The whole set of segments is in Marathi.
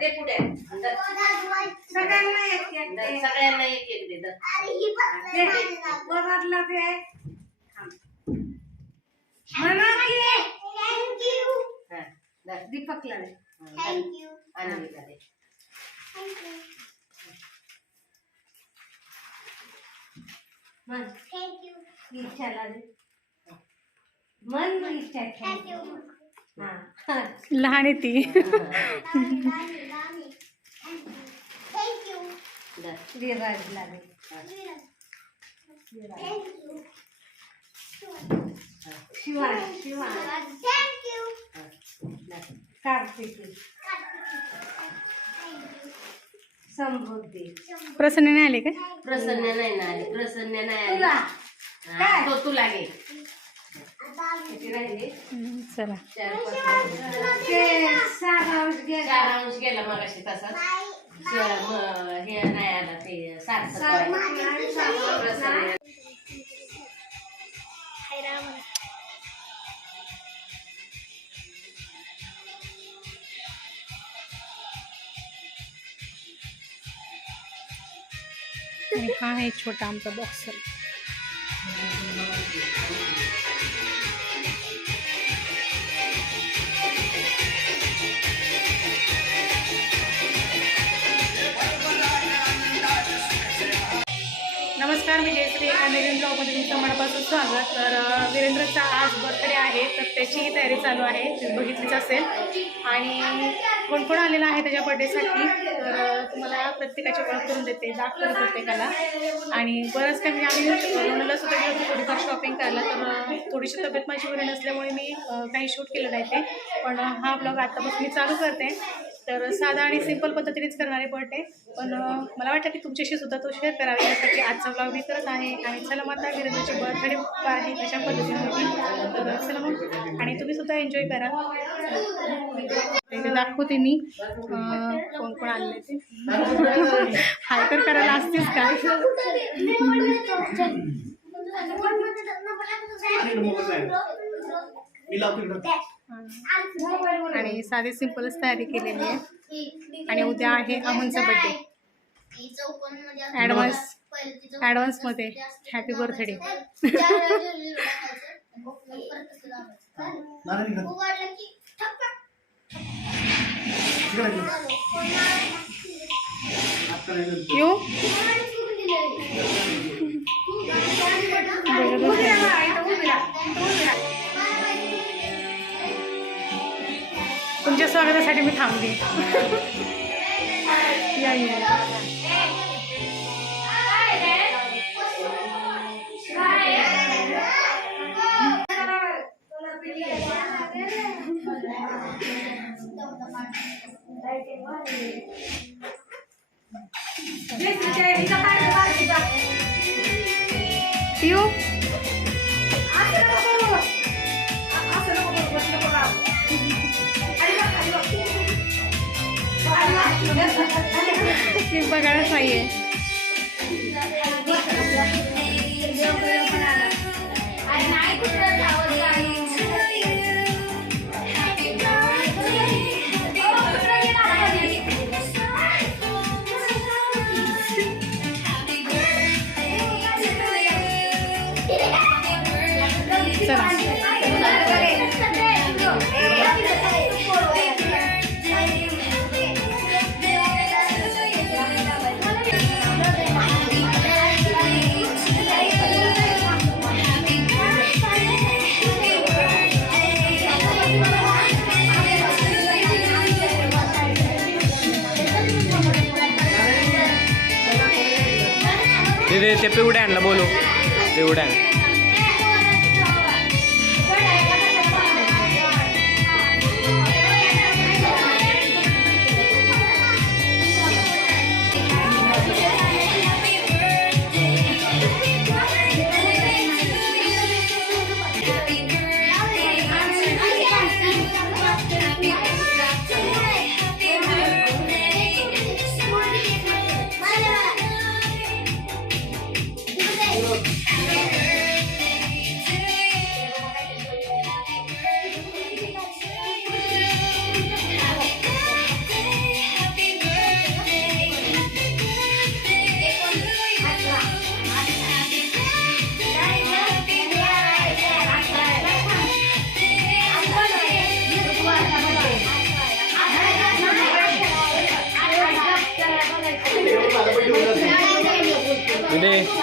ते पुढे सगळ्यांना एक एक दे वरातला दे म्हणा की थँक्यू दीपकला दे थँक्यू आनंदीला दे मन थँक्यू इच्छाला दे मन इच्छा थँक्यू लहान आहे ती. विराजला दे शिवा शिवा थँक्यू कार्तिकी समृद्धी प्रसन्न नाही आले काय? प्रसन्न नाही ना आली प्रसन्न नाही आली तो तुला घे चला 4 अंश गेला मग अशी तसाच हे नाही आला ते सारखं आणि हा आहे छोटा आमचा बॉक्स. नमस्कार, मी जयश्री अमेरिकन ब्लॉगमध्ये तुमचं मनापासून स्वागत. तर वीरेंद्रचा आज बर्थडे आहे तर त्याचीही तयारी चालू आहे, ती बघितलीच असेल. आणि कोण कोण आलेलं आहे त्याच्या बर्थडेसाठी तर तुम्हाला प्रत्येकाची ओळख करून देते, दाखवते प्रत्येकाला. आणि बरंच काही मी आम्ही लोणंदला सुद्धा गेलो होतो थोडीफार शॉपिंग करायला. तर थोडीशी तब्येत माझी बरी नसल्यामुळे मी काही शूट केलं नाही ते, पण हा ब्लॉग आत्तापासून मी चालू करते. तर साधा आणि सिंपल पद्धतीनेच करणारे बर्थडे, पण मला वाटतं की तुमच्याशी सुद्धा तो शेअर करावा यासाठी आजचा ब्लॉग मी करत आहे. आणि चला मग आता वीरेंद्रची बर्थडे पार्टी कशा पद्धतीने होती तर चला मग, आणि तुम्ही सुद्धा एन्जॉय करा. ते दाखवते मी कोण कोण आले ते. हाय तर करायला असतेच का. आणि साधी सिंपलच तयारी केलेली आहे. आणि उद्या आहे अमनचा बर्थडे. ॲडव्हान्स मध्ये हॅपी बर्थडे. येऊ तुमच्या स्वागतासाठी मी थांबली. या येऊ बघायलाच नाहीये. ते पिवड्या आणला बोलू पिवड्या. दे.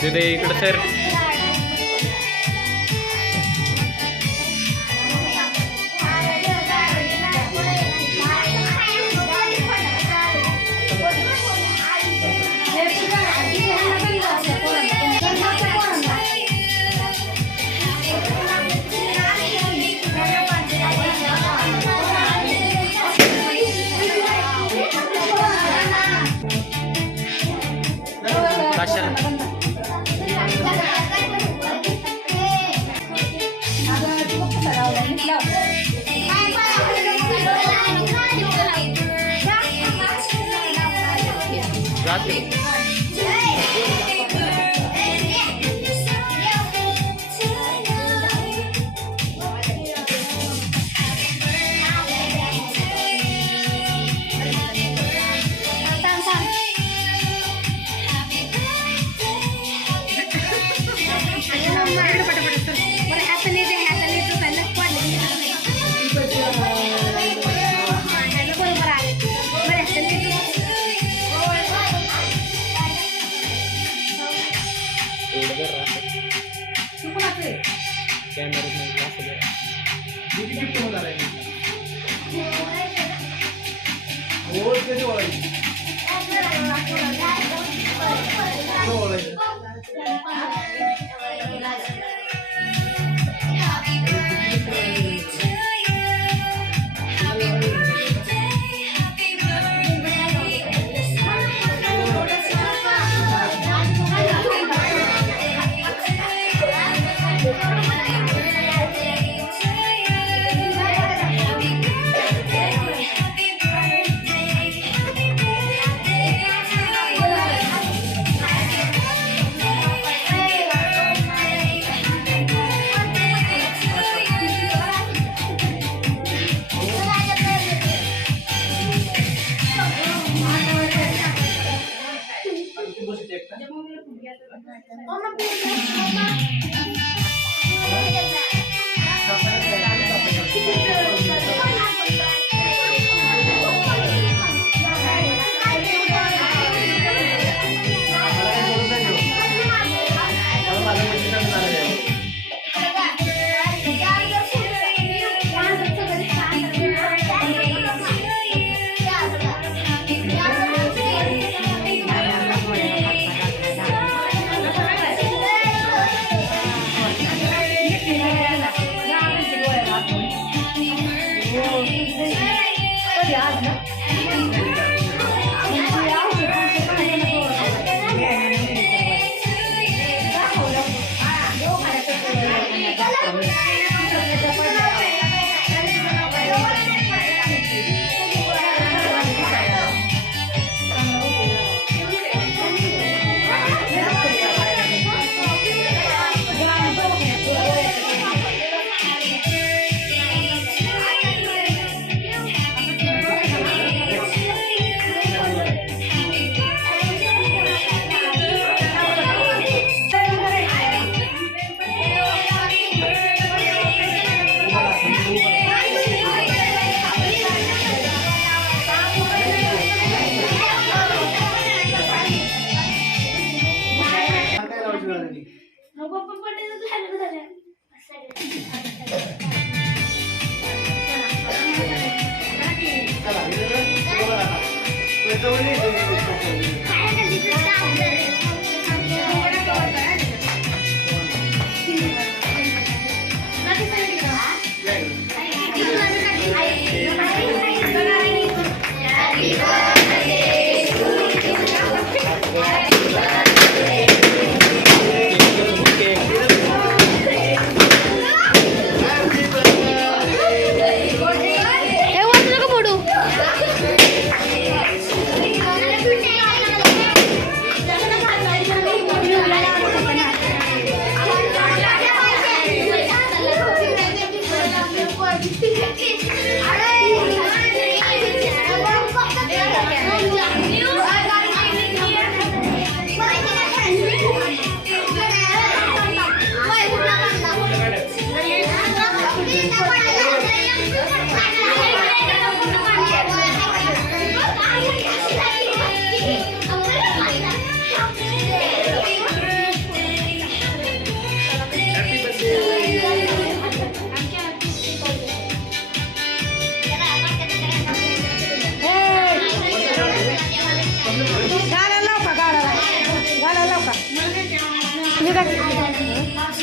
तिथे इकडं सर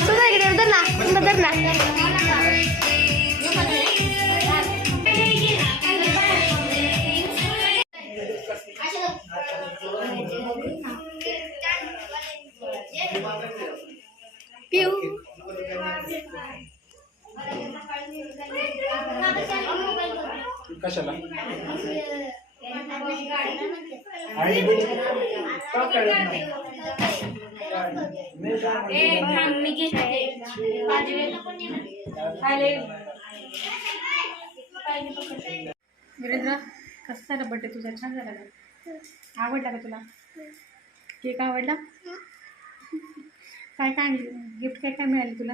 सुद्धा इकडे धर ना धर ना पिऊ कशाला वीरेंद्र कसा झाला बर्थडे तुझा? छान झाला का? आवडला का तुला? केक आवडला? काय काय गिफ्ट काय काय मिळाले तुला?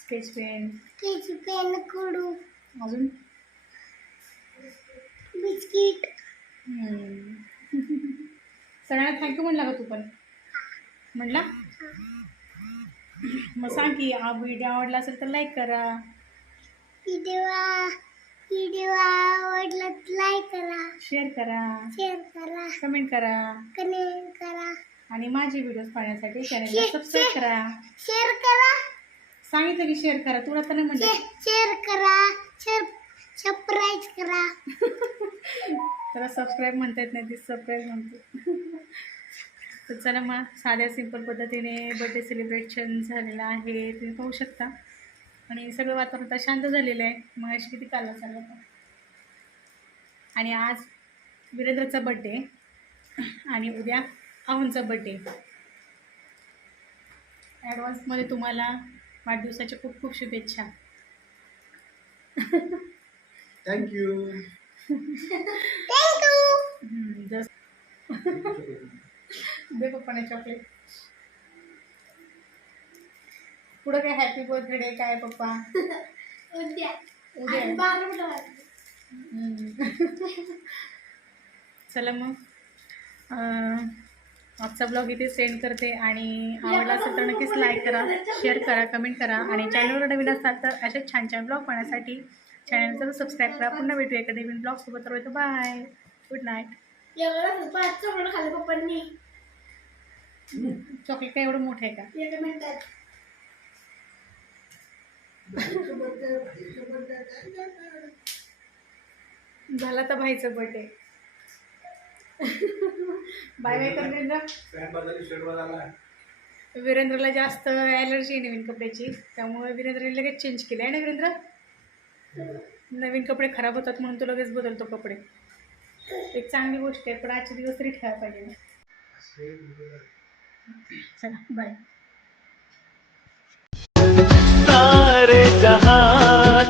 स्केच पेन कडू अजून बिस्किट सगळ्यांना थँक्यू म्हणला का तू पण? म्हणला? मग सांग की हा व्हिडिओ आवडला असेल तर लाईक करा. व्हिडिओ आवडला तर लाईक करा, शेअर करा, कमेंट करा आणि माझे व्हिडिओज पाहण्यासाठी चॅनलला सबस्क्राईब करा. शेअर करा. सांगितलं की शेअर करा. तुला तर नाही म्हणजे शेअर करा, सबस्क्राईब करा. त्याला सबस्क्राईब म्हणता येत नाही, ती सबस्क्राईब म्हणते. तर चला मग साध्या सिंपल पद्धतीने बर्थडे सेलिब्रेशन झालेलं आहे, तुम्ही पाहू शकता. आणि सगळं वातावरण आता शांत झालेलं आहे. मग अशी किती काला चालला होता. आणि आज वीरेंद्रचा बड्डे आणि उद्या अहुनचा बड्डे. ॲडव्हान्समध्ये तुम्हाला वाढदिवसाच्या खूप खूप शुभेच्छा. थँक्यू. जस्ट दे पप्पाने चॉकलेट. पुढं काय हॅपी बर्थडे काय पप्पा? उद्या उद्या. आणि 12 मिनिटं वाजले. चला मग आजचा ब्लॉग इथे सेंड करते आणि आवडला असेल तर नक्कीच लाईक करा, शेअर करा, कमेंट करा आणि चॅनलवर नवीन असतात तर असे छान छान ब्लॉग पाहण्यासाठी चॅनलचं सबस्क्राईब करा. पुन्हा भेटूया एका नवीन ब्लॉग सोबत. तर बाय, गुड नाईट. एवढं चॉकलेट खाल्लं पप्पांनी. चॉकलेट काय एवढं मोठं आहे का? 1 मिनिटात. झाला तर भाईचं बर्थडे. बाय बाय कर वीरेंद्र. वीरेंद्रला जास्त ॲलर्जी आहे नवीन कपड्याची, त्यामुळे वीरेंद्रने लगेच चेंज केले आहे ना वीरेंद्र. नवीन कपडे खराब होतात म्हणून तो लगेच बदलतो कपडे. एक चांगली गोष्ट आहे, पण आजचे दिवस तरी ठेवायला पाहिजे. चला बाय. सारे जहां